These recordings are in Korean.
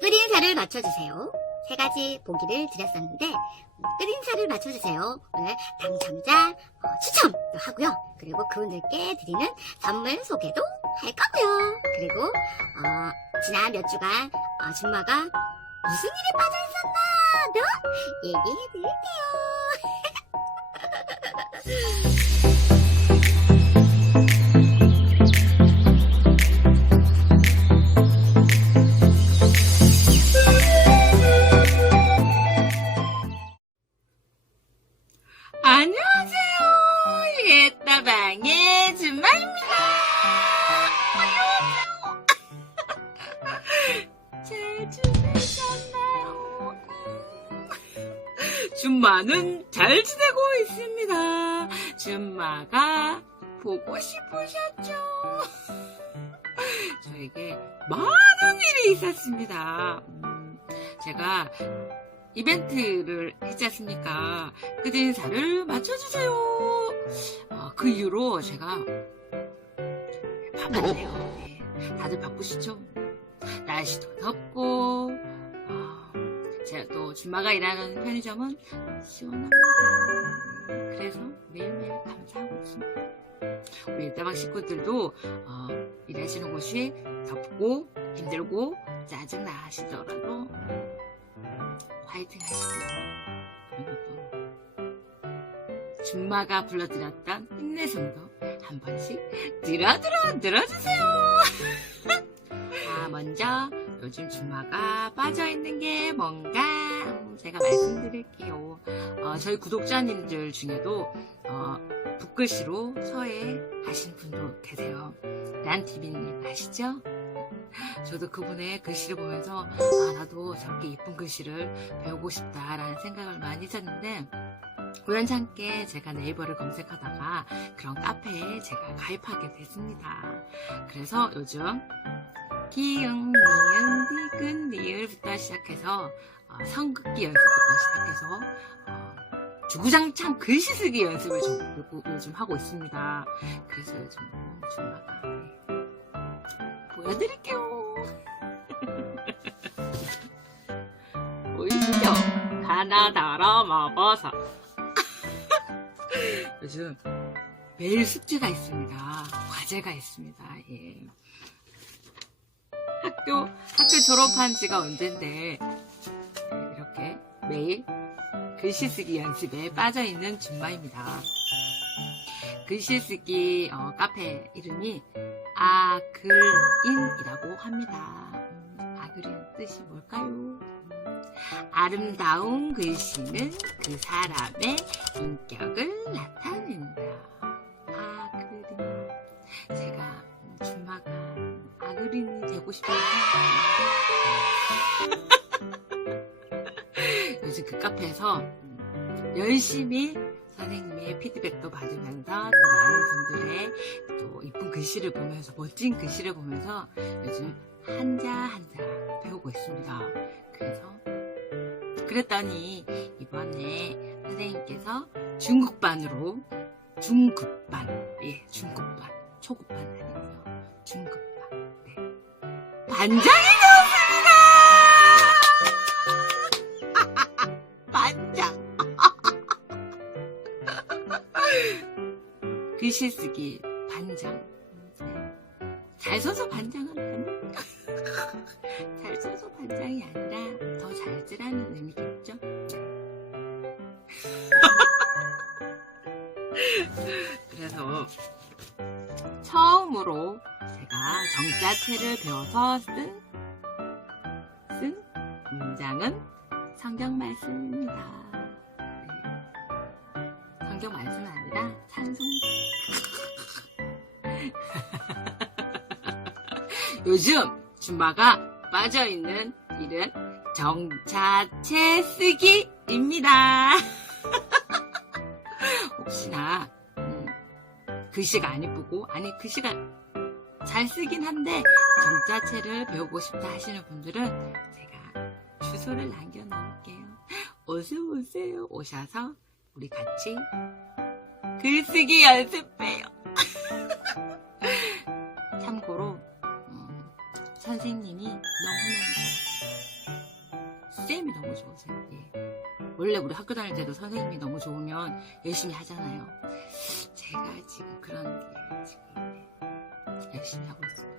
끓인 살을 맞춰주세요. 세 가지 보기를 드렸었는데 끓인 살을 맞춰주세요. 오늘 당첨자 어, 추첨 도 하고요. 그리고 그분들께 드리는 선물 소개도 할 거고요. 그리고 어, 지난 몇 주간 어, 준마가 무슨 일이 빠져 있었나 도 얘기해 드릴게요. 준마입니다. 안녕하세요. 잘 지내셨나요? 준마는 잘 지내고 있습니다. 준마가 보고 싶으셨죠? 저에게 많은 일이 있었습니다. 음, 제가 이벤트를 했지 않습니까? 그 인사를 맞춰주세요. 어, 그 이후로 제가 바빴네요. 네, 다들 바쁘시죠? 날씨도 덥고, 어, 제가 또 준마가 일하는 편의점은 시원합니다. 네, 그래서 매일매일 감사하고 있습니다. 우리 일다방 식구들도 어, 일하시는 곳이 덥고 힘들고 짜증나 하시더라도 화이팅 하시고요. 그리고 또 준마가 불러드렸던 힘내성도 한 번씩 들어들어 들어주세요. 아 먼저 요즘 준마가 빠져있는 게 뭔가 제가 말씀드릴게요. 어, 저희 구독자님들 중에도 어, 붓글씨로 서예 하신 분도 계세요. 란티비님 아시죠? 저도 그분의 글씨를 보면서 아 나도 저렇게 예쁜 글씨를 배우고 싶다라는 생각을 많이 했었는데 우연찮게 제가 네이버를 검색하다가 그런 카페에 제가 가입하게 됐습니다. 그래서 요즘 기응, 니은, 디근, 니을부터 시작해서 어, 성극기 연습부터 시작해서 어, 주구장창 글씨 쓰기 연습을 좀 요- 요즘 하고 있습니다. 그래서 요즘 네. 보여드릴게요. 보이시죠? 가나다라 마버사. 요즘 매일 숙제가 있습니다. 과제가 있습니다. 예. 학교, 학교 졸업한 지가 언젠데, 예, 이렇게 매일 글씨 쓰기 연습에 빠져있는 준마입니다. 글씨 쓰기 어, 카페 이름이 아글인이라고 합니다. 음, 아글인 뜻이 뭘까요? 음, 아름다운 글씨는 그 사람의 인격을 나타낸다. 아그린. 제가 음, 준마가 아그린이 되고 싶어요. 요즘 그 카페에서 음, 열심히 선생님의 피드백도 받으면서 또 많은 분들의 또 이쁜 글씨를 보면서 멋진 글씨를 보면서 요즘 한자 한자 배우고 있습니다. 그래서 그랬더니 이번에 선생님께서 중국반으로 중급반. 예 중급반. 초급반 아니고요. 중급반. 네. 반장이 되었습니다! 반장. 글씨 쓰기 반장. 네. 잘 써서 반장은 아니에요 잘 써서 반장이 아니라 더 잘 쓰라는 의미겠죠? 그래서 처음으로 제가 정자체를 배워서 쓴, 쓴 문장은 성경 말씀입니다. 네. 성경 말씀은 아니라 찬송. 요즘 준마가 빠져있는 일은 정자체 쓰기입니다. 혹시나 음, 글씨가 안 이쁘고 아니 글씨가 잘 쓰긴 한데 정자체를 배우고 싶다 하시는 분들은 제가 주소를 남겨 놓을게요. 어서 오세요. 오셔서 우리 같이 글쓰기 연습해요. 선생님이 너무너무 좋아요. 선생님이 너무 좋으세요. 예. 원래 우리 학교 다닐 때도 선생님이 너무 좋으면 열심히 하잖아요. 제가 지금 그런 게 지금 네, 열심히 하고 있습니다.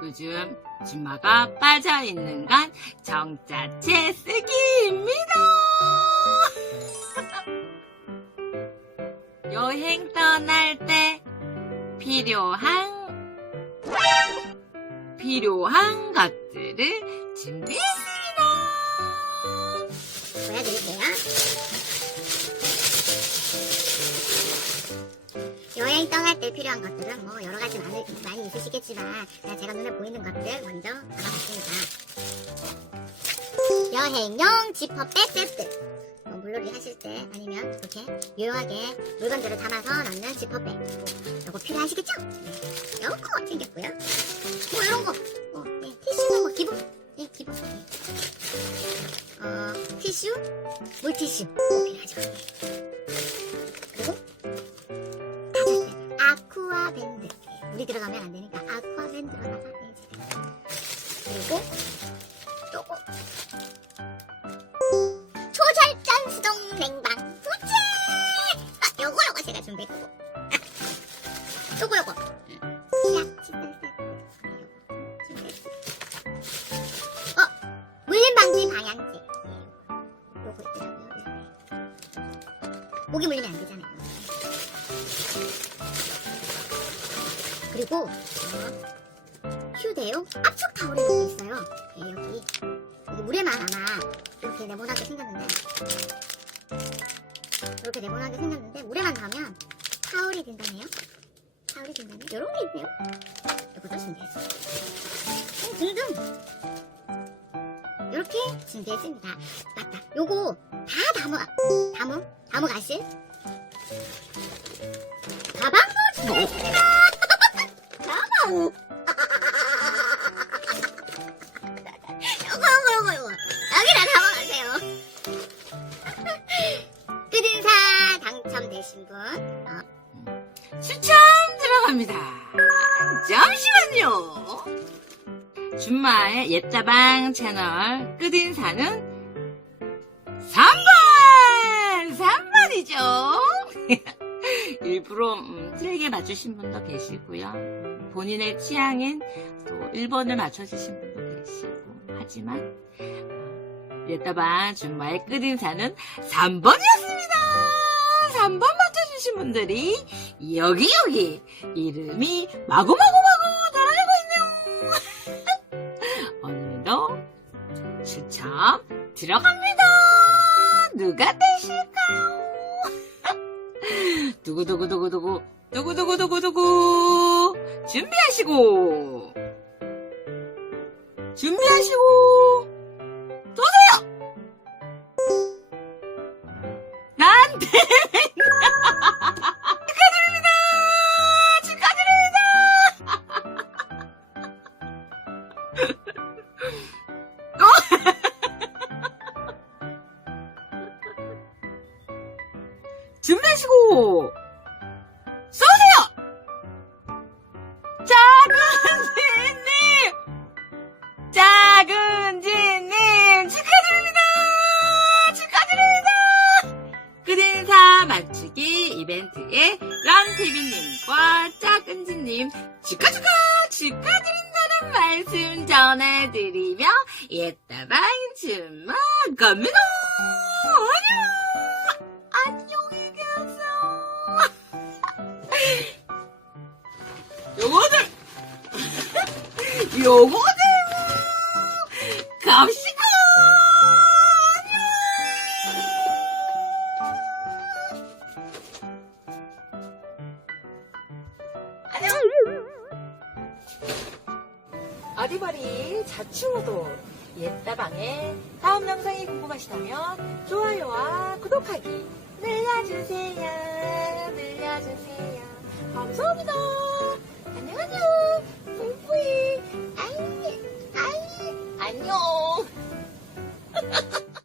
요즘 준마가 빠져있는 건 정자체 쓰기입니다. 여행 떠날 때 필요한 필요한 것들을 준비했습니다. 보여드릴게요. 여행 떠날 때 필요한 것들은 뭐 여러 가지 많이, 많이 있으시겠지만 제가 눈에 보이는 것들 먼저 잡아봤습니다. 여행용 지퍼백 세트. 뭐 물놀이 하실 때 아니면 이렇게 유용하게 물건들을 담아서 넣는 지퍼백. 요거 필요하시겠죠? 네. 요거 생겼고요. 뭐 이런 거. 어, 네. 티슈는 뭐 기본. 네, 기본. 네. 어, 티슈, 물티슈 꼭 필요하죠. 그리고 아쿠아 밴드 물이 들어가면 안 목이 물리면 안 되잖아요. 그리고 어, 휴대용 압축 타올이 있어요. 예, 여기 여기 물에만 아마 이렇게 네모나게 생겼는데 이렇게 네모나게 생겼는데 물에만 닿으면 타올이 된다네요. 타올이 된다네. 이런 게 있네요. 이것도 준비했어요. 어, 등등 이렇게 준비했습니다. 맞다. 요거 다 담아, 담음, 담음 아실? 가방도 준비했습니다. 가방. 요거, 요거, 요거, 요거. 여기다 담아 가세요. 끝인사 당첨되신 분. 어, 추첨 들어갑니다. 잠시만요. 준마의 옛다방 채널 끝인사는 3번! 3번이죠. 일부러 음, 틀리게 맞추신 분도 계시고요. 본인의 취향인 또 1번을 맞춰주신 분도 계시고 하지만 어, 옛다방 준마의 끝인사는 3번이었습니다. 3번 맞춰주신 분들이 여기 여기 이름이 마구마구 들어갑니다. 누가 되실까요? 두구두구두구두구 두구두구두구두구 준비하시고 준비하시고 돼. 축 준비하시고 쏘세요. 작은 진님, 작은 진님 축하드립니다. 축하드립니다. 끝인사 맞추기 이벤트에 람TV님과 짝은지님 축하 축하 축하드린다는 말씀 전해드리며 옛다방 줌마 갑니다. 안녕 요거들 요거들 갑시다. 안녕. 아디바리 자충우도 옛다방에 다음 영상이 궁금하시다면 좋아요와 구독하기 눌러주세요. 눌러주세요. 감사합니다. 안녕. 뿌이뿌이. 아이 아이 안녕.